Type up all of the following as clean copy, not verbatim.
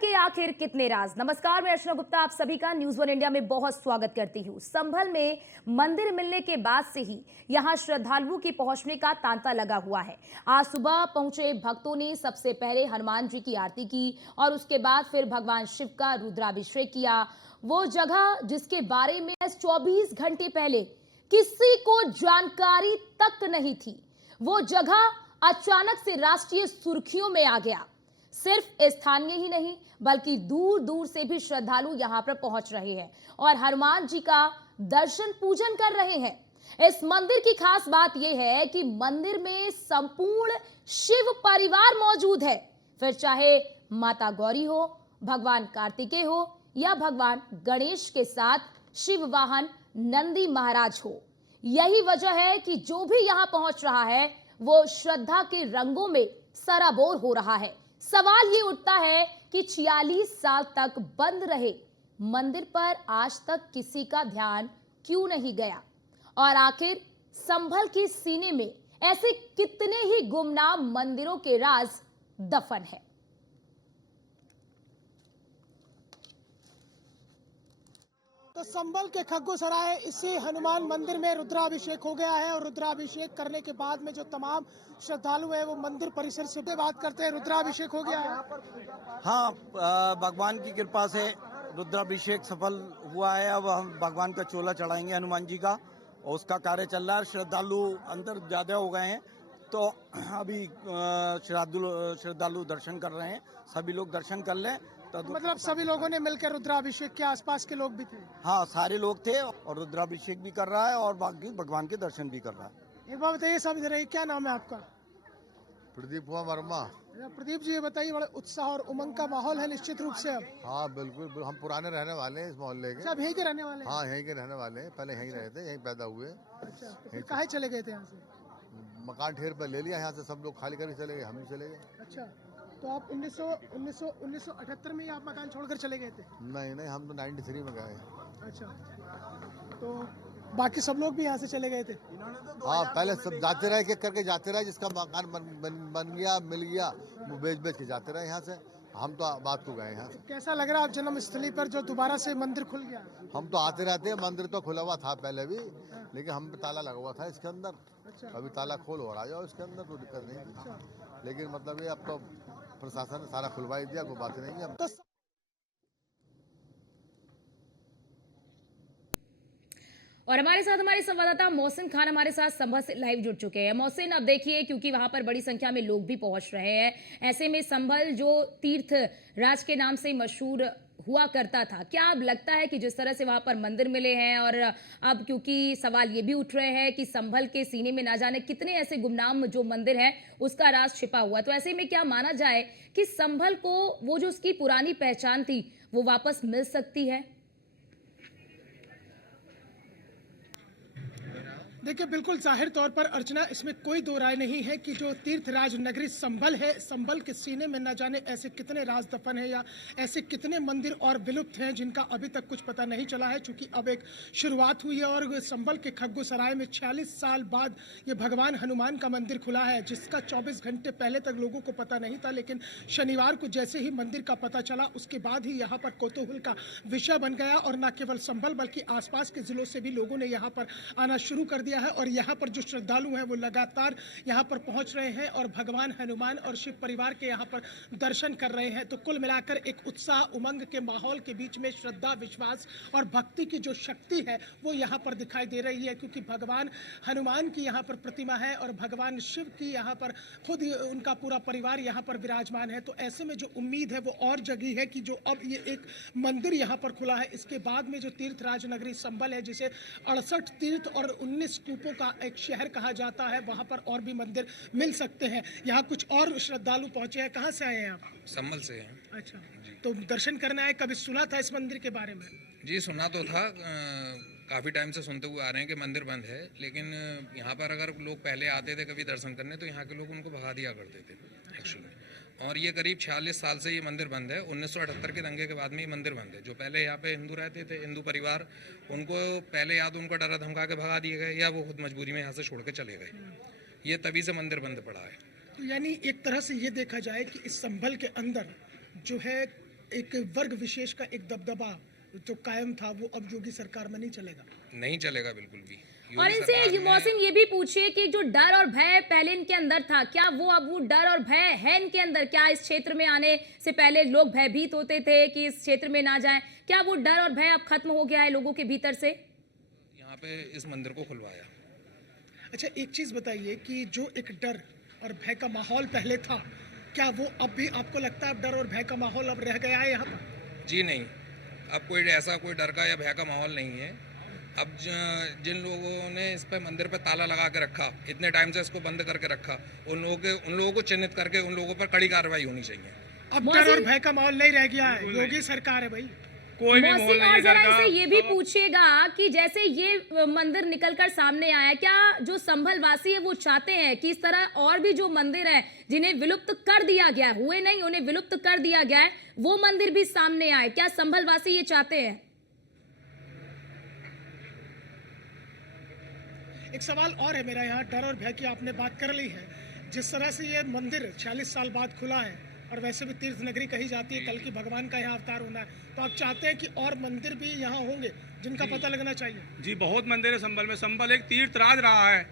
के आखिर कितने राज। नमस्कार, मैं अर्चना गुप्ता आप सभी का न्यूज़ 1 इंडिया में बहुत स्वागत करती हूँ। संभल में मंदिर मिलने के बाद से ही यहाँ श्रद्धालुओं की पहुंचने का तांता लगा हुआ है। आज सुबह पहुंचे भक्तों ने सबसे पहले हनुमान जी की आरती की और उसके बाद फिर भगवान शिव का रुद्राभिषेक किया। वो जगह जिसके बारे में 24 घंटे पहले किसी को जानकारी तक नहीं थी, वो जगह अचानक से राष्ट्रीय सुर्खियों में आ गया। सिर्फ स्थानीय ही नहीं बल्कि दूर दूर से भी श्रद्धालु यहां पर पहुंच रहे हैं और हनुमान जी का दर्शन पूजन कर रहे हैं। इस मंदिर की खास बात यह है कि मंदिर में संपूर्ण शिव परिवार मौजूद है, फिर चाहे माता गौरी हो, भगवान कार्तिकेय हो या भगवान गणेश के साथ शिव वाहन नंदी महाराज हो। यही वजह है कि जो भी यहां पहुंच रहा है वो श्रद्धा के रंगों में सराबोर हो रहा है। सवाल ये उठता है कि 46 साल तक बंद रहे मंदिर पर आज तक किसी का ध्यान क्यों नहीं गया, और आखिर संभल के सीने में ऐसे कितने ही गुमनाम मंदिरों के राज दफन है। तो संभल के खग्गूसराय इसी हनुमान मंदिर में रुद्राभिषेक हो गया है और रुद्राभिषेक करने के बाद में जो तमाम श्रद्धालु है वो मंदिर परिसर से बात करते हैं। रुद्राभिषेक हो गया है। हाँ, भगवान की कृपा से रुद्राभिषेक सफल हुआ है। अब हम भगवान का चोला चढ़ाएंगे हनुमान जी का और उसका कार्य चल रहा है। श्रद्धालु अंदर ज्यादा हो गए हैं तो अभी श्रद्धालु दर्शन कर रहे हैं। सभी लोग दर्शन कर लें तो मतलब सभी लोगों ने मिलकर रुद्राभिषेक के आसपास के लोग भी थे। हाँ, सारे लोग थे और रुद्राभिषेक भी कर रहा है और बाकी भगवान के दर्शन भी कर रहा है। एक बात बताइए, सब इधर आइए, क्या नाम है आपका? प्रदीप कुमार वर्मा। प्रदीप जी, ये बताइए, बड़ा उत्साह और उमंग का माहौल है निश्चित रूप से अब। हाँ बिल्कुल, हम पुराने रहने वाले हैं इस मोहल्ले के। सब यहीं के रहने वाले हैं? हाँ, यहीं के रहने वाले हैं, पहले यहीं रहे थे, यहीं पैदा हुए। अच्छा, तो फिर काहे चले गए थे यहाँ से? मकान ठेर पर ले लिया यहाँ से, सब लोग खाली करके चले गए, हम भी चले गए। अच्छा, तो आप 1978 में ही आप मकान छोड़कर चले गए थे? नहीं, हम तो 93 में गए। अच्छा, तो बाकी सब लोग भी यहाँ से चले गए थे? हाँ, पहले सब जाते रहे, एक करके जाते रहे, जिसका मकान बन गया, मिल गया, वो बेच के जाते रहे यहाँ से। हम तो बात को गए यहाँ से। कैसा लग रहा है आप जन्मस्थली पर जो दोबारा से मंदिर खुल गया? हम तो आते रहते हैं, मंदिर तो खुला हुआ था पहले भी, लेकिन हम पे ताला लगा हुआ था इसके अंदर। अच्छा। अभी ताला खोल हो रहा है इसके अंदर, कोई दिक्कत नहीं थी। लेकिन मतलब ये अब तो प्रशासन ने सारा खुलवा ही दिया, कोई बात नहीं है। तो और हमारे साथ हमारे संवाददाता मोहसिन खान हमारे साथ संभल से लाइव जुड़ चुके हैं। मोहसिन, अब देखिए, क्योंकि वहां पर बड़ी संख्या में लोग भी पहुंच रहे हैं, ऐसे में संभल जो तीर्थ राज के नाम से मशहूर हुआ करता था, क्या अब लगता है कि जिस तरह से वहां पर मंदिर मिले हैं और अब क्योंकि सवाल ये भी उठ रहे हैं कि संभल के सीने में ना जाने कितने ऐसे गुमनाम जो मंदिर है उसका राज छिपा हुआ, तो ऐसे में क्या माना जाए कि संभल को वो जो उसकी पुरानी पहचान थी वो वापस मिल सकती है? देखिए, बिल्कुल जाहिर तौर पर अर्चना, इसमें कोई दो राय नहीं है कि जो तीर्थराज नगरी संभल है, संभल के सीने में न जाने ऐसे कितने राज दफन है या ऐसे कितने मंदिर और विलुप्त हैं जिनका अभी तक कुछ पता नहीं चला है। चूंकि अब एक शुरुआत हुई है और संभल के खग्गूसराय में 46 साल बाद ये भगवान हनुमान का मंदिर खुला है, जिसका 24 घंटे पहले तक लोगों को पता नहीं था। लेकिन शनिवार को जैसे ही मंदिर का पता चला उसके बाद ही यहाँ पर कौतूहल का विषय बन गया और न केवल संभल बल्कि आसपास के जिलों से भी लोगों ने यहाँ पर आना शुरू कर दिया है। और यहाँ पर जो श्रद्धालु हैं वो लगातार यहाँ पर पहुँच रहे हैं और भगवान हनुमान और शिव परिवार के यहाँ पर दर्शन कर रहे हैं। तो कुल मिलाकर एक उत्साह उमंग के माहौल के बीच में श्रद्धा, विश्वास और भक्ति की जो शक्ति है वो यहाँ पर दिखाई दे रही है, क्योंकि भगवान हनुमान की यहाँ पर प्रतिमा है और भगवान शिव की यहाँ पर खुद उनका पूरा परिवार यहाँ पर विराजमान है। तो ऐसे में जो उम्मीद है वो और जगी है कि जो अब ये एक मंदिर यहाँ पर खुला है, इसके बाद में जो तीर्थराज नगरी संभल है, जिसे 68 तीर्थ और 19 कूपों का एक शहर कहा जाता है, वहां पर और भी मंदिर मिल सकते हैं। यहाँ कुछ और श्रद्धालु पहुंचे हैं। कहाँ से आए हैं आप? संभल से हैं। अच्छा, तो दर्शन करने आए। कभी सुना था इस मंदिर के बारे में? जी, सुना तो था, काफ़ी टाइम से सुनते हुए आ रहे हैं कि मंदिर बंद है, लेकिन यहाँ पर अगर लोग पहले आते थे कभी दर्शन करने तो यहाँ के लोग उनको भगा दिया करते थे एक्चुअली। और ये करीब 46 साल से ये मंदिर बंद है। 1978 के दंगे के बाद में ये मंदिर बंद है। जो पहले यहाँ पे हिंदू रहते थे, हिंदू परिवार, उनको पहले या तो उनको डरा धमका के भगा दिए गए या वो खुद मजबूरी में यहाँ से छोड़ के चले गए। ये तभी से मंदिर बंद पड़ा है। तो यानी एक तरह से ये देखा जाए कि इस संभल के अंदर जो है एक वर्ग विशेष का एक दबदबा जो कायम था वो अब योगी सरकार में नहीं चलेगा? नहीं चलेगा बिल्कुल भी। और योगी इनसे सरकार ने- मोहसिन ये भी पूछिए कि जो डर और भय पहले इनके अंदर था, क्या वो अब वो डर और भय है इनके अंदर? क्या इस क्षेत्र में आने से पहले लोग भयभीत होते थे कि इस क्षेत्र में ना जाएं? क्या वो डर और भय अब खत्म हो गया है लोगों के भीतर से? यहाँ पे इस मंदिर को खुलवाया। अच्छा, एक चीज बताइए कि जो एक डर और भय का माहौल पहले था, क्या वो अब भी आपको लगता है अब डर और भय का माहौल अब रह गया है यहाँ पर? जी नहीं, अब कोई ऐसा कोई डर का या भय का माहौल नहीं है। अब जिन लोगों ने इस पे मंदिर पे ताला लगा के रखा, इतने टाइम से इसको बंद करके रखा, उन लोगों को चिन्हित करके उन लोगों पर कड़ी कार्रवाई होनी चाहिए। अब डर और भय का माहौल नहीं रह गया है, योगी सरकार है भाई। कोई भी मोहसिन, माहौल और नहीं जरा लगा। इनसे ये भी पूछिएगा कि जैसे ये मंदिर निकलकर सामने आया, क्या जो संभल वासी है वो चाहते हैं कि इस तरह और भी जो मंदिर है जिन्हें विलुप्त कर दिया गया है, हुए नहीं उन्हें विलुप्त कर दिया गया है, वो मंदिर भी सामने आए? क्या संभल वासी ये चाहते हैं? एक सवाल और है मेरा यहाँ, डर और भय की आपने बात कर ली है। जिस तरह से ये मंदिर 46 साल बाद खुला है और वैसे भी तीर्थ नगरी कही जाती है, कल की भगवान का यहाँ अवतार होना है, तो आप चाहते हैं कि और मंदिर भी यहाँ होंगे जिनका पता लगना चाहिए? जी बहुत मंदिर है संभल में। संभल एक तीर्थ राज रहा है।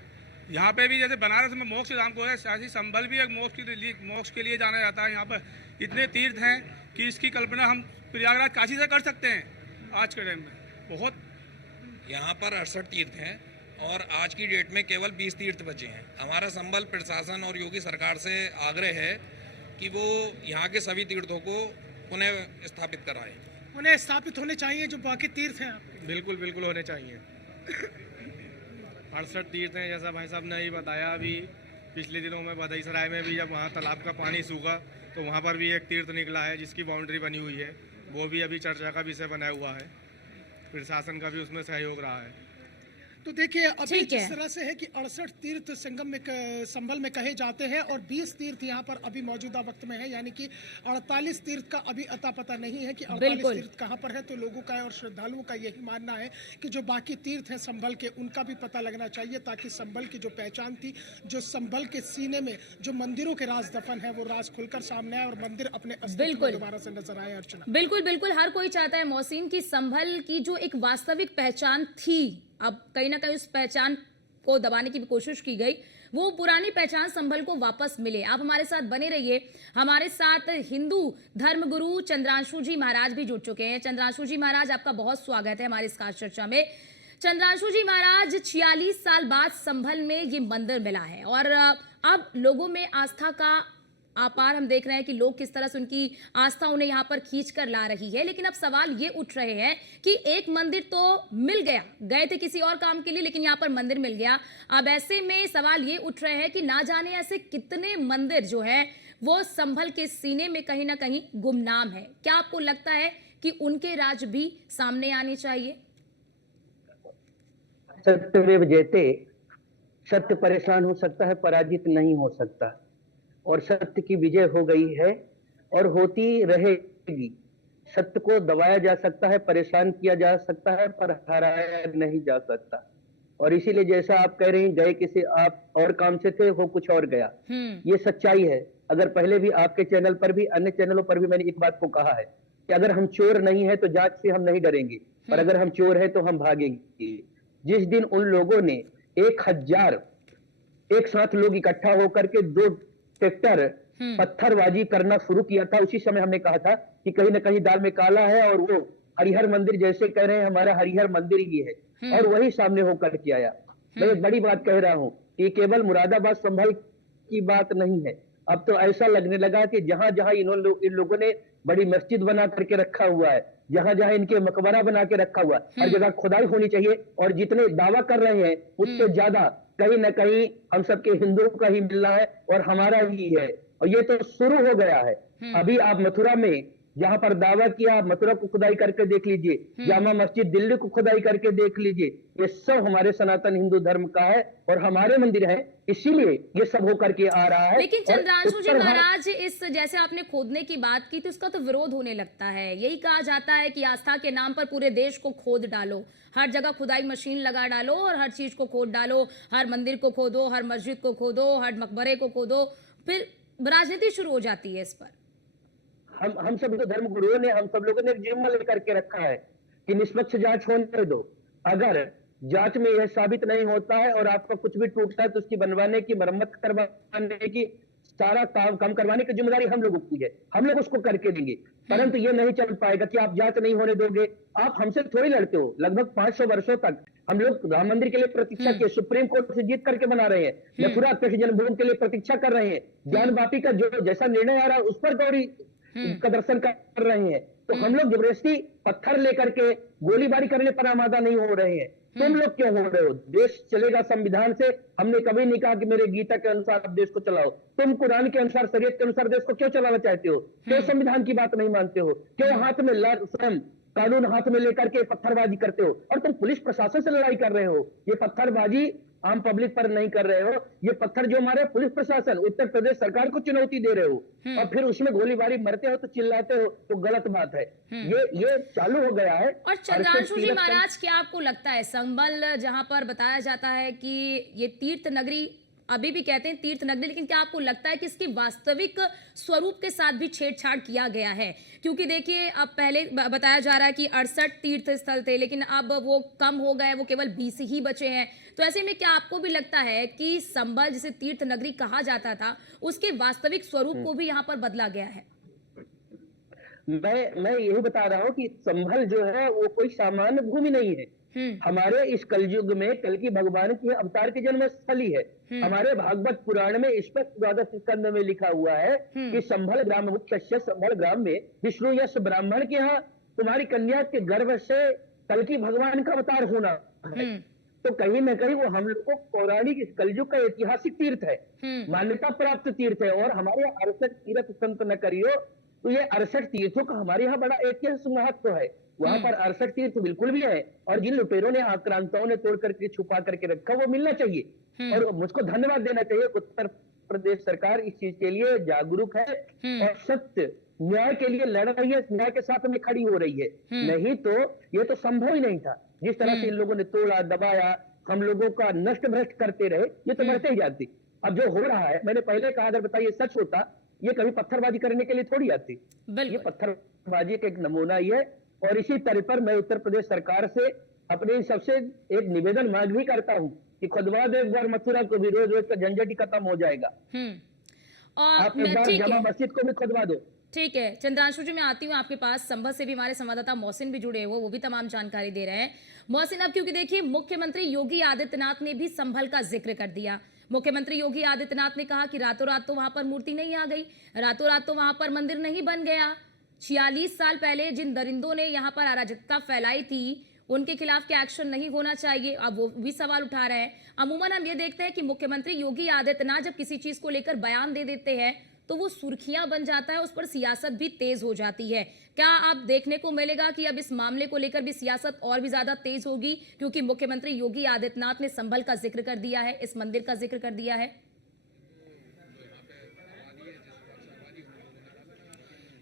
यहाँ पे भी जैसे बनारस में मोक्ष धाम को है, साथ संभल भी एक मोक्ष के लिए जाना जाता है। यहाँ पर इतने तीर्थ हैं कि इसकी कल्पना हम प्रयागराज काशी से कर सकते हैं आज के टाइम में। बहुत यहाँ पर 68 तीर्थ हैं और आज की डेट में केवल 20 तीर्थ बचे हैं। हमारा संभल प्रशासन और योगी सरकार से आग्रह है कि वो यहाँ के सभी तीर्थों को पुनः स्थापित कराएं। उन्हें स्थापित होने चाहिए जो बाकी तीर्थ हैं आपके। बिल्कुल बिल्कुल होने चाहिए। 68 तीर्थ हैं जैसा भाई साहब ने ही बताया। अभी पिछले दिनों में बधईसराय में भी जब वहाँ तालाब का पानी सूखा तो वहाँ पर भी एक तीर्थ निकला है जिसकी बाउंड्री बनी हुई है। वो भी अभी चर्चा का विषय बना हुआ है। प्रशासन का भी उसमें सहयोग रहा है। तो देखिए अभी ठीक है। जिस तरह से है कि 68 तीर्थ संगम में संभल में कहे जाते हैं और 20 तीर्थ यहाँ पर अभी मौजूदा वक्त में है, यानी कि 48 तीर्थ का अभी अता पता नहीं है कि 48 बिल्कुल। तीर्थ कहाँ पर है। तो लोगों का और श्रद्धालुओं का यही मानना है कि जो बाकी तीर्थ हैं संभल के, उनका भी पता लगना चाहिए ताकि संभल की जो पहचान थी, जो संभल के सीने में जो मंदिरों के राज दफन है, वो राज खुलकर सामने आए और मंदिर अपने अस्तित्व में बिल्कुल। दोबारा से नजर आए। अर्चना, बिल्कुल बिल्कुल, हर कोई चाहता है मोहसिन की संभल की जो एक वास्तविक पहचान थी, अब कहीं ना कहीं उस पहचान को दबाने की भी कोशिश की गई, वो पुरानी पहचान संभल को वापस मिले। आप हमारे साथ बने रहिए। हमारे साथ हिंदू धर्मगुरु चंद्रांशु जी महाराज भी जुड़ चुके हैं। चंद्रांशु जी महाराज, आपका बहुत स्वागत है हमारी इस खास चर्चा में। चंद्रांशु जी महाराज, 46 साल बाद संभल में ये मंदिर मिला है और अब लोगों में आस्था का आपार हम देख रहे हैं कि लोग किस तरह से उनकी आस्था उन्हें यहाँ पर खींच कर ला रही है। लेकिन अब सवाल ये उठ रहे हैं कि एक मंदिर तो मिल गया, गए थे किसी और काम के लिए लेकिन यहाँ पर मंदिर मिल गया। अब ऐसे में सवाल ये उठ रहे हैं कि ना जाने ऐसे कितने मंदिर जो है वो संभल के सीने में कहीं ना कहीं गुमनाम है। क्या आपको लगता है कि उनके राज भी सामने आने चाहिए? सत्यमेव जयते। सत्य परेशान हो सकता है, पराजित नहीं हो सकता। और सत्य की विजय हो गई है और होती रहेगी। सत्य को दबाया जा सकता है, परेशान किया जा सकता है, पर हराया नहीं जा सकता। और इसीलिए जैसा आप कह रहे हैं, गए किसी आप और काम से थे, हो कुछ और गया। ये सच्चाई है। अगर पहले भी आपके चैनल पर भी, अन्य चैनलों पर भी मैंने एक बात को कहा है कि अगर हम चोर नहीं है तो जांच से हम नहीं डरेंगे, पर अगर हम चोर है तो हम भागेंगे। जिस दिन उन लोगों ने 1000 एक साथ लोग इकट्ठा होकर के 2 ट्रैक्टर पत्थरबाजी करना शुरू किया था, उसी समय हमने कहा था कि कहीं ना कहीं दाल में काला है। और वो हरिहर मंदिर जैसे कह रहे हैं, हमारा हरिहर मंदिर ही है, और वही सामने होकर के आया। मैं एक बड़ी बात कह रहा हूं कि केवल मुरादाबाद संभल की बात नहीं है। अब तो ऐसा लगने लगा कि जहां जहां इन लोगों ने बड़ी मस्जिद बना करके रखा हुआ है, जहां जहां इनके मकबरा बना के रखा हुआ है, हर जगह खुदाई होनी चाहिए। और जितने दावा कर रहे हैं उससे ज्यादा कहीं ना कहीं हम सबके हिंदुओं का ही मिलना है और हमारा ही है। और ये तो शुरू हो गया है। अभी आप मथुरा में जहां पर दावा किया, मथुरा को खुदाई करके देख लीजिए, जामा मस्जिद दिल्ली को खुदाई करके देख लीजिए। ये सब हमारे सनातन हिंदू धर्म का है और हमारे मंदिर है, इसीलिए ये सब होकर के आ रहा है। लेकिन और चंद्रांशु जी उत्तर महाराज, इस जैसे आपने खोदने की बात की तो उसका तो विरोध होने लगता है। यही कहा जाता है कि आस्था के नाम पर पूरे देश को खोद डालो, हर जगह खुदाई मशीन लगा डालो और हर चीज को खोद डालो, हर मंदिर को खोदो, हर मस्जिद को खोदो, हर मकबरे को खोदो, फिर राजनीति शुरू हो जाती है इस पर। हम सब तो धर्म गुरुओं ने, हम सब लोगों ने एक जिम्मा लेकर के रखा है कि निष्पक्ष जांच होने दो। अगर जांच में यह साबित नहीं होता है और आपका कुछ भी टूटता है तो उसकी बनवाने की, मरम्मत करवाने की, सारा काम करवाने की जिम्मेदारी हम लोगों की है, हम लोग उसको करके देंगे। परंतु ये नहीं चल पाएगा कि आप जांच नहीं होने दोगे। आप हमसे थोड़ी लड़ते हो। लगभग 500 वर्षों तक हम लोग राम मंदिर के लिए प्रतीक्षा किए, सुप्रीम कोर्ट से जीत करके बना रहे हैं। मथुरा कृष्ण जन्मभूमि के लिए प्रतीक्षा कर रहे हैं। ज्ञान वापी का जो जैसा निर्णय आ रहा है उस पर गौरी का दर्शन कर रहे हैं। तो हम लोग जबरदस्ती पत्थर लेकर के गोलीबारी करने पर आमादा नहीं हो रहे हैं। तुम लोग क्यों हो रहे हो? देश चलेगा संविधान से। हमने कभी नहीं कहा कि मेरे गीता के अनुसार आप देश को चलाओ। तुम कुरान के अनुसार, शरीयत के अनुसार देश को क्यों चलाना चाहते हो? क्यों संविधान की बात नहीं मानते हो? क्यों हाथ में स्वयं कानून हाथ में लेकर के पत्थरबाजी करते हो? और तुम पुलिस प्रशासन से लड़ाई कर रहे हो। ये पत्थरबाजी आम पब्लिक पर नहीं कर रहे हो। ये पत्थर जो मारे पुलिस प्रशासन, उत्तर प्रदेश सरकार को चुनौती दे रहे हो और फिर उसमें गोलीबारी मरते हो तो चिल्लाते हो, तो गलत बात है। ये चालू हो गया है। और चंद्रांशु जी महाराज, क्या आपको लगता है संभल जहां पर बताया जाता है कि ये तीर्थ नगरी, अभी भी कहते हैं तीर्थ नगरी, लेकिन क्या आपको लगता है कि इसके वास्तविक स्वरूप के साथ भी छेड़छाड़ किया गया है? क्योंकि देखिए, अब पहले बताया जा रहा है कि 68 तीर्थ स्थल थे, लेकिन अब वो कम हो गए, वो केवल 20 ही बचे हैं। तो ऐसे में क्या आपको भी लगता है कि संभल, जिसे तीर्थ नगरी कहा जाता था, उसके वास्तविक स्वरूप को भी यहाँ पर बदला गया है? मैं यही बता रहा हूँ कि संभल जो है वो कोई सामान्य भूमि नहीं है। हमारे इस कलयुग में कल्कि भगवान की अवतार की जन्म स्थली है। हमारे भागवत पुराण में स्पष्ट 12 स्कंद में लिखा हुआ है कि संभल ग्राम मुख्य संभल ग्राम में विष्णु यश ब्राह्मण के यहाँ तुम्हारी कन्या के गर्भ से कल्कि भगवान का अवतार होना है। तो कहीं न कहीं वो हम लोग को पौराणिक इस कलयुग का ऐतिहासिक तीर्थ है, मान्यता प्राप्त तीर्थ है। और हमारे यहाँ 68 तीर्थ संत न करियो, तो ये 68 तीर्थों का हमारे यहाँ बड़ा ऐतिहासिक महत्व है। वहां पर 68 तीर्थ बिल्कुल भी है और जिन लुटेरों ने, आक्रांताओं ने तोड़ करके छुपा करके रखा, वो मिलना चाहिए। और मुझको धन्यवाद देना चाहिए। उत्तर प्रदेश सरकार इस चीज के लिए जागरूक है और सत्य न्याय के लिए लड़ रही है, न्याय के साथ में खड़ी हो रही है। नहीं तो ये तो संभव ही नहीं था। जिस तरह से इन लोगों ने तोड़ा दबाया, हम लोगों का नष्ट भ्रष्ट करते रहे, ये तो बढ़ते ही जाती। अब जो हो रहा है, मैंने पहले कहा, अगर बताइए सच होता, ये कभी पत्थरबाजी करने के लिए थोड़ी आती। ये पत्थरबाजी का एक नमूना ही है। और इसी तरह पर मैं उत्तर प्रदेश सरकार से अपने सबसे एक निवेदन मांग भी करता हूँ कि खुदवा दो एक बार मथुरा को भी, रोज रोज का झंझट ही खत्म हो जाएगा। आप एक बार जमा मस्जिद को भी खुदवा दो। ठीक है चंद्रांशु जी, मैं आती हूँ आपके पास। संभल से भी हमारे संवाददाता मोहसिन भी जुड़े हुए, वो भी तमाम जानकारी दे रहे हैं। मोहसिन, अब क्योंकि देखिए मुख्यमंत्री योगी आदित्यनाथ ने भी संभल का जिक्र कर दिया। मुख्यमंत्री योगी आदित्यनाथ ने कहा कि रातों रात तो वहां पर मूर्ति नहीं आ गई, रातों रात तो वहां पर मंदिर नहीं बन गया। 46 साल पहले जिन दरिंदों ने यहाँ पर अराजकता फैलाई थी, उनके खिलाफ क्या एक्शन नहीं होना चाहिए? अब वो भी सवाल उठा रहे हैं। अमूमन हम ये देखते हैं कि मुख्यमंत्री योगी आदित्यनाथ जब किसी चीज को लेकर बयान दे देते हैं तो वो सुर्खियां बन जाता है, उस पर सियासत भी तेज हो जाती है। क्या आप देखने को मिलेगा कि अब इस मामले को लेकर भी सियासत और भी ज्यादा तेज होगी, क्योंकि मुख्यमंत्री योगी आदित्यनाथ ने संभल का जिक्र कर दिया है, इस मंदिर का जिक्र कर दिया है?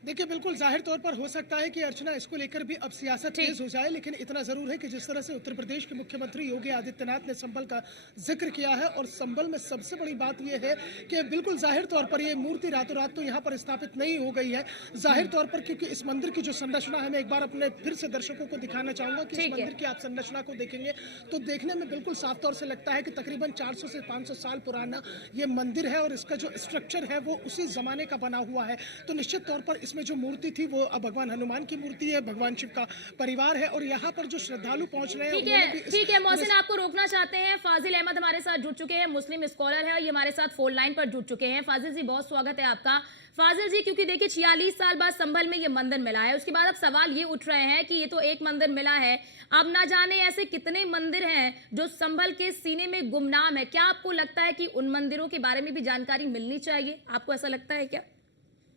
देखिए, बिल्कुल जाहिर तौर पर हो सकता है कि अर्चना इसको लेकर भी अब सियासत तेज हो जाए, लेकिन इतना जरूर है कि जिस तरह से उत्तर प्रदेश के मुख्यमंत्री योगी आदित्यनाथ ने संभल का जिक्र किया है, और संभल में सबसे बड़ी बात यह है कि बिल्कुल जाहिर तौर पर ये मूर्ति रातों रात तो यहाँ पर स्थापित नहीं हो गई है। जाहिर तौर पर क्योंकि इस मंदिर की जो संरचना है, मैं एक बार अपने फिर से दर्शकों को दिखाना चाहूंगा कि इस मंदिर की आप संरचना को देखेंगे तो देखने में बिल्कुल साफ तौर से लगता है कि तकरीबन 400 से 500 साल पुराना ये मंदिर है और इसका जो स्ट्रक्चर है वो उसी जमाने का बना हुआ है। तो निश्चित तौर पर इसमें जो मूर्ति थी वो भगवान हनुमान की मूर्ति है, भगवान शिव का परिवार है, और यहाँ पर जो श्रद्धालु पहुंच रहे हैं। ठीक है मोहसिन, आपको रोकना चाहते हैं। फाजिल अहमद हमारे साथ जुड़ चुके हैं, मुस्लिम स्कॉलर है, ये हमारे साथ फोन लाइन पर जुड़ चुके हैं। फाजिल जी, बहुत स्वागत है आपका। फाजिल जी, क्योंकि देखिए 46 साल बाद संभल में ये मंदिर मिला है, उसके बाद अब सवाल ये उठ रहे हैं कि ये तो एक मंदिर मिला है, अब ना जाने ऐसे कितने मंदिर हैं जो संभल के सीने में गुमनाम है। क्या आपको लगता है कि उन मंदिरों के बारे में भी जानकारी मिलनी चाहिए? आपको ऐसा लगता है क्या?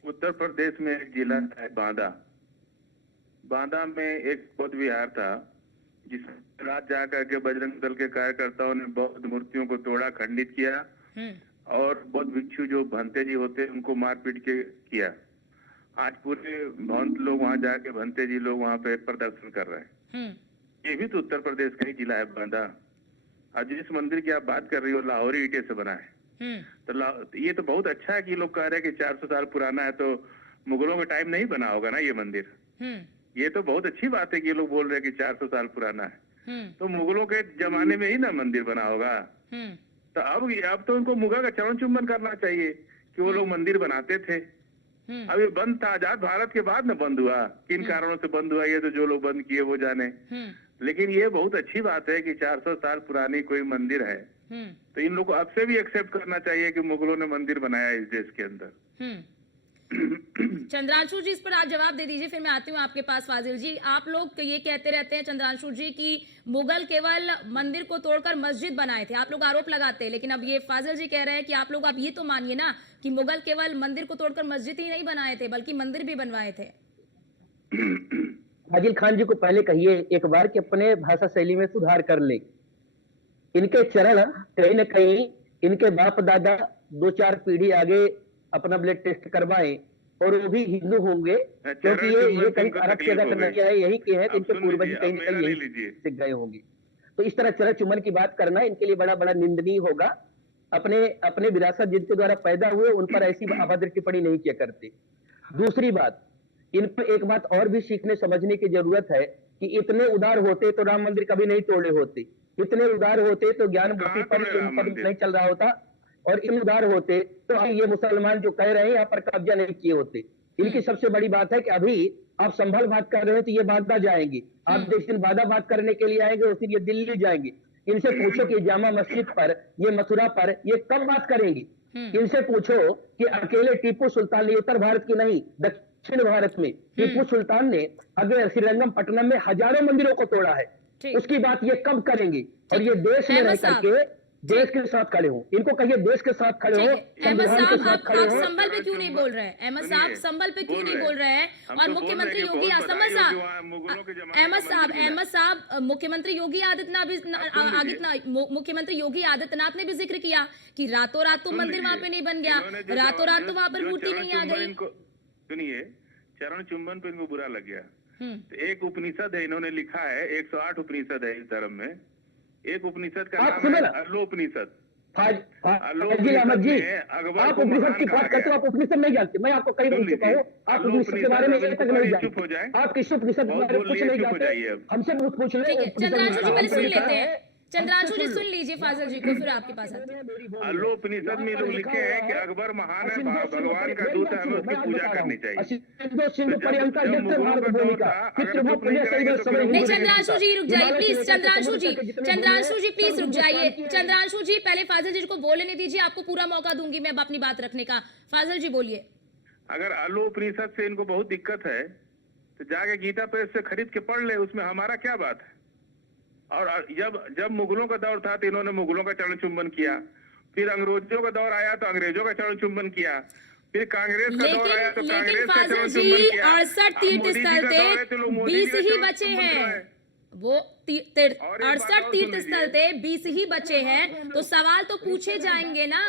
उत्तर प्रदेश में एक जिला है बांदा। बांदा में एक बौद्ध विहार था, जिसमें रात जाकर के बजरंग दल के कार्यकर्ताओं ने बौद्ध मूर्तियों को तोड़ा, खंडित किया और बौद्ध भिक्षु जो भंते जी होते हैं उनको मारपीट के किया। आज पूरे भंत लोग वहां जाके, भंते जी लोग वहां पे प्रदर्शन कर रहे हैं। ये भी तो उत्तर प्रदेश का ही जिला है बांदा। और जिस मंदिर की आप बात कर रही हो, लाहौरी ईंटे से बना है। तो ये तो बहुत अच्छा है कि लोग कह रहे हैं कि 400 साल पुराना है तो मुगलों के टाइम नहीं बना होगा ना ये मंदिर। ये तो बहुत अच्छी बात है कि ये लोग बोल रहे हैं कि 400 साल पुराना है, तो मुगलों के जमाने में ही ना मंदिर बना होगा। तो अब तो उनको मुगल का चरण चुम्बन करना चाहिए कि वो लोग मंदिर बनाते थे। अब ये बंद था, आजाद भारत के बाद ना बंद हुआ, किन कारणों से बंद हुआ ये तो जो लोग बंद किए वो जाने। लेकिन ये बहुत अच्छी बात है कि 400 साल पुरानी कोई मंदिर है, तो इन लोग को अब से भी एक्सेप्ट करना चाहिए कि मुगलों ने मंदिर बनाया इस देश के अंदर। चंद्रांशु जी, इस पर आप जवाब दे दीजिए, फिर मैं आती हूँ आपके पास। फाजिल जी, आप लोग ये कहते रहते हैं चंद्रांशु जी कि मुगल केवल मंदिर को तोड़कर मस्जिद बनाए थे, आप लोग आरोप लगाते हैं, लेकिन अब ये फाजिल जी कह रहे हैं कि आप लोग अब ये तो मानिए ना कि मुगल केवल मंदिर को तोड़कर मस्जिद ही नहीं बनाए थे बल्कि मंदिर भी बनवाए थे। फाजिल खान जी को पहले कहिए एक बार कि अपने भाषा शैली में सुधार कर ले। इनके चरण कहीं न कहीं इनके बाप दादा 2-4 पीढ़ी आगे अपना ब्लड टेस्ट करवाएं और वो भी हिंदू होंगे, क्योंकि ये कहीं अरब से अगर नहीं है, यही के है कि इनके पूर्वज कहीं न कहीं यही से गए होंगे। तो इस तरह चरण चुम्बन की बात करना इनके लिए बड़ा बड़ा निंदनीय होगा। अपने विरासत जिनके द्वारा पैदा हुए उन पर ऐसी अभद्र टिप्पणी नहीं किया करते। दूसरी बात, इन पर एक बात और भी सीखने समझने की जरूरत है कि इतने उदार होते तो राम मंदिर कभी नहीं तोड़े होते, इतने उदार होते तो ज्ञान भक्ति पर नहीं चल रहा होता, और इन उदार होते तो ये मुसलमान जो कह रहे हैं यहाँ पर कब्जा नहीं किए होते। इनकी सबसे बड़ी बात है कि अभी आप संभल बात कर रहे हैं तो ये बागदा जाएंगे, आप जिस दिन बादा बात करने के लिए आएंगे उस दिन ये दिल्ली जाएंगे। इनसे पूछो कि जामा मस्जिद पर, ये मथुरा पर ये कब बात करेंगी। इनसे पूछो कि अकेले टीपू सुल्तान ने, उत्तर भारत की नहीं दक्षिण भारत में टीपू सुल्तान ने अगर श्रीरंगम पट्टनम में हजारों मंदिरों को तोड़ा है, उसकी बात ये कब करेंगे। और ये देश में रह करके देश के साथ खड़े हो, इनको कहिए देश के साथ खड़े हो, संविधान के साथ खड़े हो। संभल पे क्यों नहीं बोल रहे हैं अहमद साहब, संभल पे क्यों नहीं बोल रहे हैं? और मुख्यमंत्री योगी अहमद साहब मुख्यमंत्री योगी आदित्यनाथ ने भी जिक्र किया कि रातों रात तो मंदिर वहां पे नहीं बन गया, रातों रात तो वहां पर मूर्ति नहीं आ गई। सुनिए, चरण चुम्बन पे इनको बुरा लग गया। तो एक उपनिषद है, इन्होंने लिखा है, 108 उपनिषद है इस धर्म में। एक उपनिषद का नाम है अल्लोपनिषद। अहमद जी, आप उपनिषद की बात करते हो, आप उपनिषद नहीं जानते। मैं आपको कई बोल चुका हूँ, आप उपनिषद के बारे में एक तक नहीं जानते। आप किस उपनिषद के बारे में कुछ नहीं जानते, हमसे पूछ रहे हैं। चंद्रांशु जी पहले सुन लेते हैं, चंद्रांशु जी सुन लीजिए फाजिल जी को, फिर आपके पास आते हैं। अल्लोपनिषद में लोग लिखे हैं कि अकबर महान है, भगवान का दूत है, हमें उसकी पूजा करनी चाहिए। नहीं चंद्रांशु जी रुक जाइए प्लीज, चंद्रांशु जी प्लीज रुक जाइए। चंद्रांशु जी पहले फाजिल जी को बोलने दीजिए, आपको पूरा मौका दूंगी मैं अपनी बात रखने का। फाजिल जी बोलिए। अगर अल्लोपनिषद से इनको बहुत दिक्कत है तो जाके गीता प्रेस से खरीद के पढ़ ले, उसमें हमारा क्या बात है। और जब मुगलों का दौर था तो इन्होंने मुगलों का चरण चुम्बन किया, फिर अंग्रेजों का दौर आया तो अंग्रेजों का चरण चुम्बन किया, फिर कांग्रेस का दौर आया तो कांग्रेस का चरण चुम्बन किया। 68 तीर्थ स्थल थे, 20 ही बचे हैं। वो 68 तीर्थ स्थल थे, 20 ही बचे हैं, तो सवाल तो पूछे जाएंगे ना।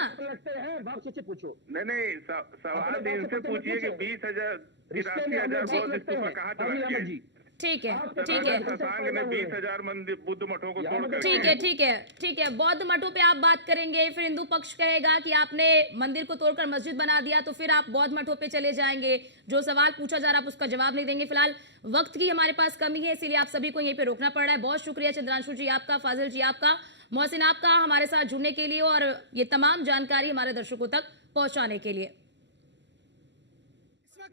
नहीं, सवाल इनसे पूछिए कि 20,000 83,000 बौद्ध स्तूप कहाँ चला गया। ठीक है शशांक ने 20,000 मंदिर बुद्ध मठों को तोड़कर। ठीक है बौद्ध मठों पे आप बात करेंगे, फिर हिंदू पक्ष कहेगा कि आपने मंदिर को तोड़कर मस्जिद बना दिया, तो फिर आप बौद्ध मठों पे चले जाएंगे। जो सवाल पूछा जा रहा है आप उसका जवाब नहीं देंगे। फिलहाल वक्त की हमारे पास कमी है, इसीलिए आप सभी को यहीं पे रोकना पड़ रहा है। बहुत शुक्रिया चंद्रांशु जी आपका, फाजिल जी आपका, मोहसिन आपका हमारे साथ जुड़ने के लिए और ये तमाम जानकारी हमारे दर्शकों तक पहुंचाने के लिए।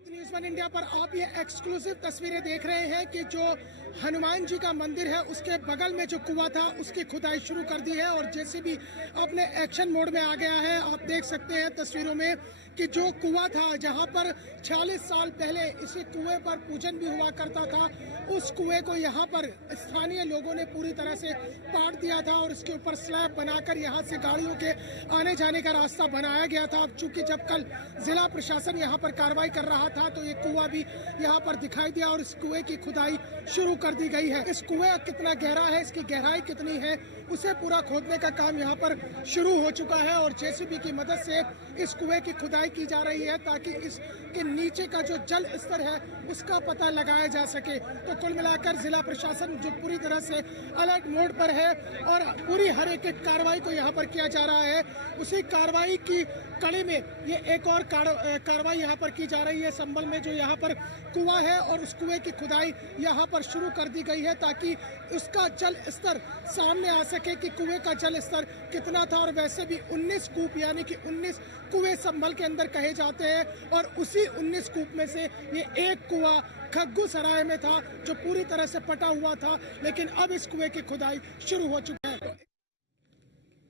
न्यूज़ वन इंडिया पर आप ये एक्सक्लूसिव तस्वीरें देख रहे हैं कि जो हनुमान जी का मंदिर है उसके बगल में जो कुआं था उसकी खुदाई शुरू कर दी है, और जेसीबी अपने एक्शन मोड में आ गया है। आप देख सकते हैं तस्वीरों में कि जो कुआं था जहां पर 46 साल पहले इसी कुएं पर पूजन भी हुआ करता था, उस कुएं को यहां पर स्थानीय लोगों ने पूरी तरह से पाट दिया था और इसके ऊपर स्लैब बनाकर यहां से गाड़ियों के आने जाने का रास्ता बनाया गया था। अब चूंकि जब कल जिला प्रशासन यहां पर कार्रवाई कर रहा था तो ये कुआं भी यहाँ पर दिखाई दिया और इस कुएं की खुदाई शुरू कर दी गई है। इस कुएं कितना गहरा है, इसकी गहराई कितनी है, उसे पूरा खोदने का काम यहाँ पर शुरू हो चुका है और जेसीबी की मदद से इस कुएं की खुदाई की जा रही है ताकि इसके नीचे का जो जल स्तर है उसका पता लगाया जा सके। तो कुल मिलाकर जिला प्रशासन जो पूरी तरह से अलर्ट मोड पर है और पूरी हर एक कार्रवाई को यहाँ पर किया जा रहा है, उसी कार्रवाई की कड़ी में ये एक और कार्रवाई यहाँ पर की जा रही है। संभल में जो यहाँ पर कुआं है और उस कुएं की खुदाई यहाँ पर शुरू कर दी गई है ताकि उसका जल स्तर सामने आ सके कि कुएं का जल स्तर कितना था। और वैसे भी 19 कूप यानी कि 19 कुएं संभल के अंदर कहे जाते हैं और उसी 19 कूप में से ये एक कुआं खग्गू सराय में था जो पूरी तरह से पटा हुआ था, लेकिन अब इस कुएं की खुदाई शुरू हो चुकी